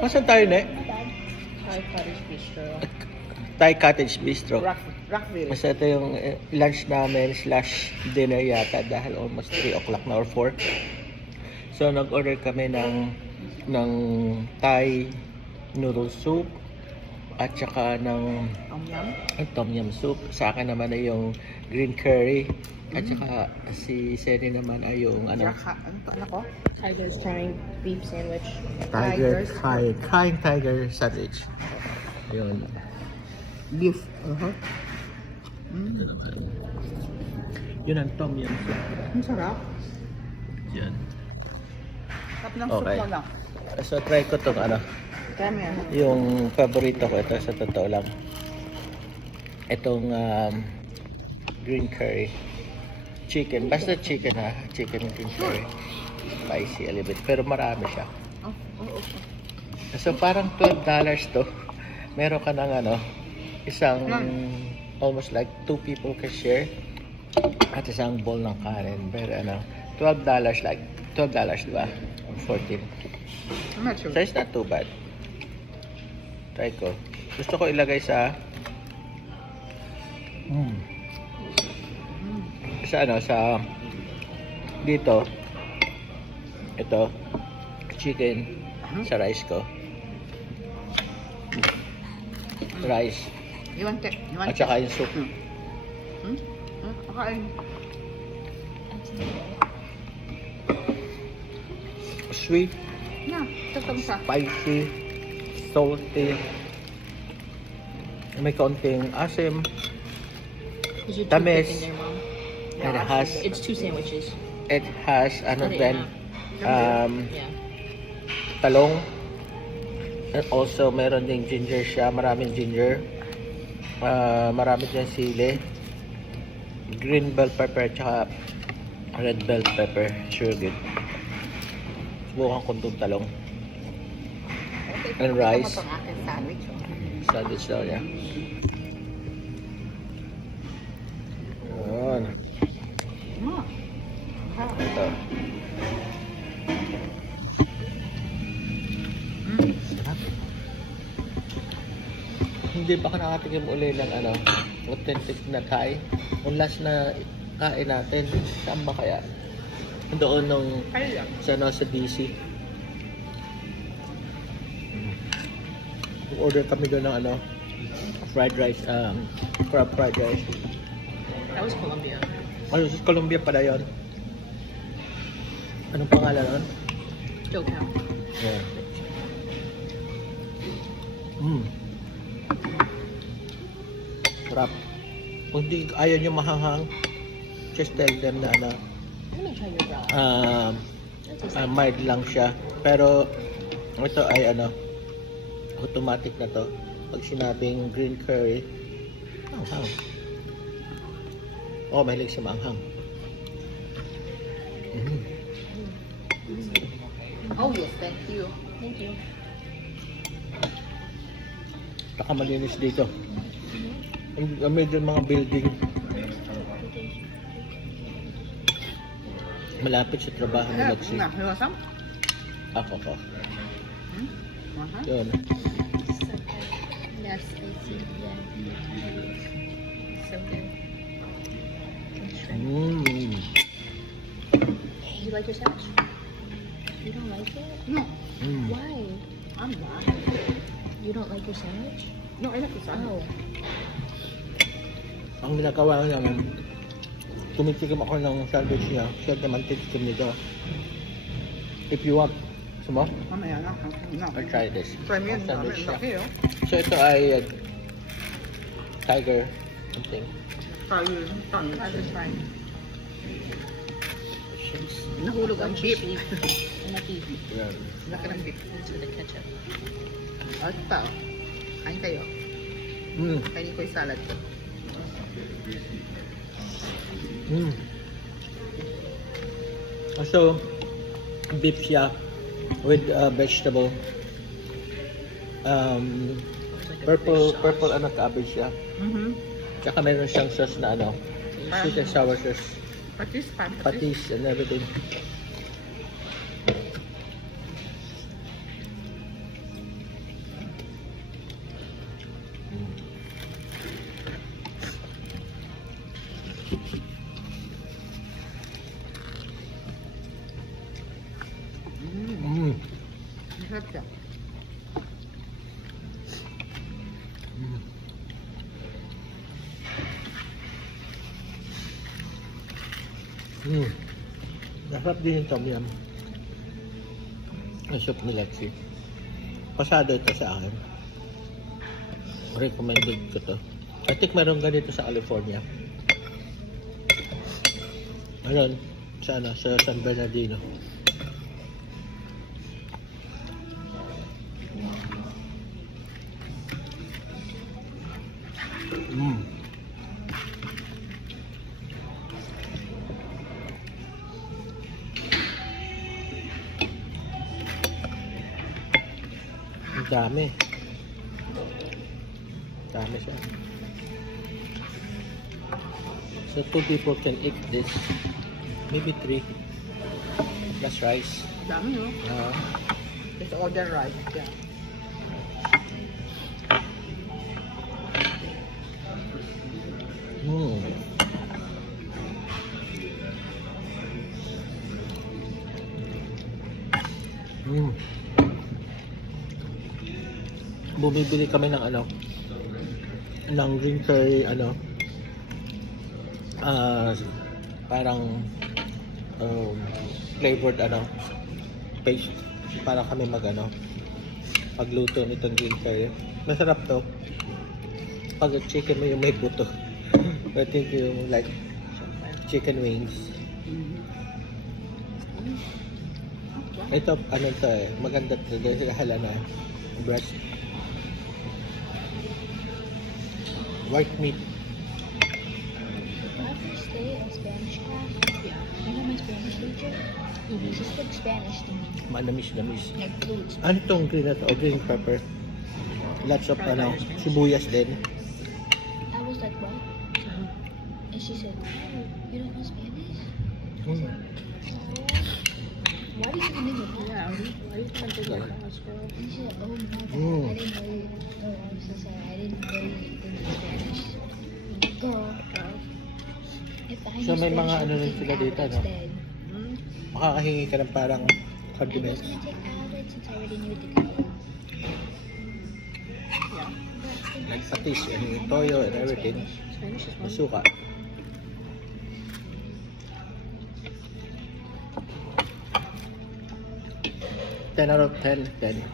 Nasaan tayo, ne? Thai Cottage Bistro. Thai Cottage Bistro. Rockville. Kasi ito yung lunch namin / dinner yata dahil almost 3 o'clock na or 4. So nag-order kami ng Thai noodle soup at saka ng Tom yum. tom yum soup. Sa akin naman ay yung green curry at saka si Seri naman ay yung ano, Ano ko? Tiger's trying beef sandwich. crying tiger sandwich. Yun. Beef. Ito naman. Yun ang tom yum soup. Ang sarap. Yan. Sarap ng Okay. soup lang. So try ko tong ano, Kaya mo yan. yung paborito ko ito sa totoo lang. Itong green curry. Chicken. Basta chicken ha. Chicken green curry. Spicy a little bit. Pero marami siya. Oh. So parang $12 to. Meron ka ng ano, isang almost like 2 people can share at isang bowl ng kanin. Pero ano, $12 like $12 diba? 14. I'm not sure. So it's not too bad. Try ko. Gusto ko ilagay sa sa ano, sa dito. Ito chicken sa rice ko. Rice You want it? You want at saka yung soup. Pakain. Sweet, Yeah, tatang siya. spicy, salty. May kaunting asim. Is your Tamis. toothpick in there, Mom? And it has It's 2 sandwiches. it has ano Put it din, Yeah. talong. And also meron ding ginger siya, maraming ginger. Marami din sili. Green bell pepper at saka red bell pepper. Sure good. Subukan ko itong talong. And rice. Ito ang aking sandwich. Sandwich daw niya. Yun. Ito. Sarap. Hindi pa ka nakatikim uli ng ano, authentic na Thai. Yung last na kain natin, saan ba kaya? Doon nung sa BC. Order kami doon ng ano, fried rice, crab fried rice. That was Colombia. Ano, sa Colombia pala yun. Anong pangalan nun? SoCal. Yeah. Sarap. Kung di ayaw nyo mahanghang, just tell them na ano, I'm gonna try your broth. mild lang siya. Pero ito ay ano, automatic na to. Pag sinabing green curry, anghang. Oh, mahilig sa maanghang. Oh yes, thank you. Thank you. Saka malinis dito. Medyo mga building. Malapit sa trabaho ni Lexi. You want some? Ako ko. Want some? Yun. Yes, I see. Yeah. So good. You like your sandwich? You don't like it? No. Why? I'm not. You don't like your sandwich? No, I like the sandwich. Oh. Ang ginagawa naman, tumitikim ako ng sandwich niya. Siya naman titikim nito. If you want, sumo, Mamaya na. No. I'll try this. Try me Ang sandwich niya. Okay, oh. So ito ay tiger something. Try you. Try this fine. Shakes. Nahulog ang beef. Lucky. Yan. Laki ng beef. Into the ketchup. Oh, ito pa, oh. Kain tayo. Kainin ko yung salad ko. So, beef siya with vegetable. Purple ano cabbage siya. Tsaka meron siyang sauce na ano, sweet and sour sauce, Patis, patis and everything. Masarap siya. Masarap din yung tom yum. Ang soup ni Lexi. Pasado ito sa akin. Recommended ko to. I think meron ganito sa California. Ayun, sana sa San Bernardino. Ang dami. Dami siya. So 2 people can eat this. Maybe 3. Plus rice. Dami, no? Ah. Just order rice. Yeah. Bumibili kami ng ano, ng green curry, ano, parang flavored ano, paste para kami pagluto nitong green curry. Masarap to. Pag chicken mo yung may buto. I think yung like chicken wings. Ito, ano to eh, maganda to dahil hala na breast. White meat. My first day of Spanish class, Yeah. you know my Spanish teacher? He spoke Spanish to me, Manamis-namis. like fluid. Ano tong green na to? O green pepper. Lots of ano, sibuyas din. I was like, what? And she said, oh, you don't know Spanish? Why do you even need it? Yeah. Why you can't do that? Girl? And she said, oh my God, I didn't know you. Oh, I'm so sorry. I didn't know you didn't know Spanish. Go. If I So, knew may mga Spanish, ano I rin would sila take dito, no? Alfred's instead. Makakahingi ka ng parang I was condiments. gonna take Alfred since I already knew the color. Yeah. Like patis, and yung toyo and everything. Spanish is May one. suka. Ten out of 10. 10.